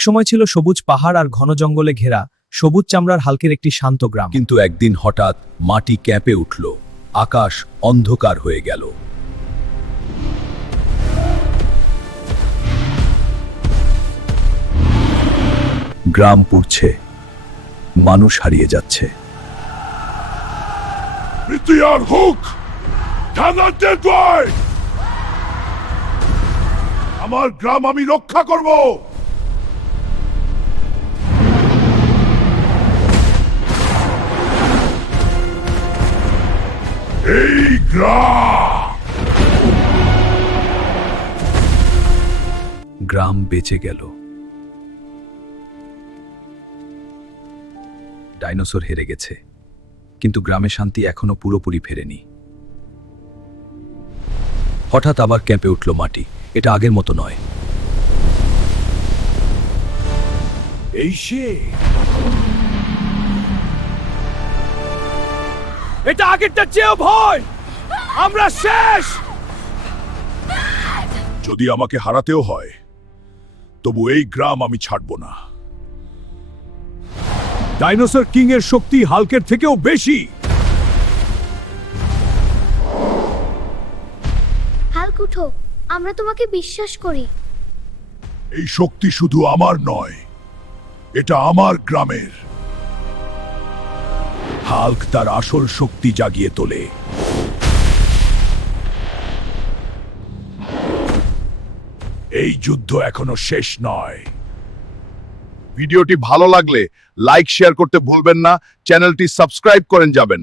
একসময় ছিল সবুজ পাহাড় আর ঘন জঙ্গলে ঘেরা সবুজ চামড়ার হালকের একটি শান্ত গ্রাম। কিন্তু একদিন হঠাৎ মাটি ক্যাঁপে উঠল, আকাশ অন্ধকার হয়ে গেল। গ্রাম পুড়ছে, মানুষ হারিয়ে যাচ্ছে। আমার গ্রাম আমি রক্ষা করব। এই গ্রাম বেঁচে গেল। ডাইনোসর হেরে গেছে, কিন্তু গ্রামে শান্তি এখনো পুরোপুরি ফেরেনি। হঠাৎ আবার কেঁপে উঠল মাটি। এটা আগের মতো নয়। এই সে, এটা আগেরটার চেয়েও ভয়। আমরা শেষ। যদি আমাকে হারাতেও হয় তবু এই গ্রাম আমি ছাড়ব না। ডাইনোসর কিং এর শক্তি হাল্কের থেকেও বেশি। হাল্ক উঠো, আমরা তোমাকে বিশ্বাস করি। এই শক্তি শুধু আমার নয়, এটা আমার গ্রামের। হাল্ক তার আসল শক্তি জাগিয়ে তোলে। এই যুদ্ধ এখনো শেষ নয়। ভিডিওটি ভালো লাগলে লাইক শেয়ার করতে ভুলবেন না, চ্যানেলটি সাবস্ক্রাইব করেন যাবেন।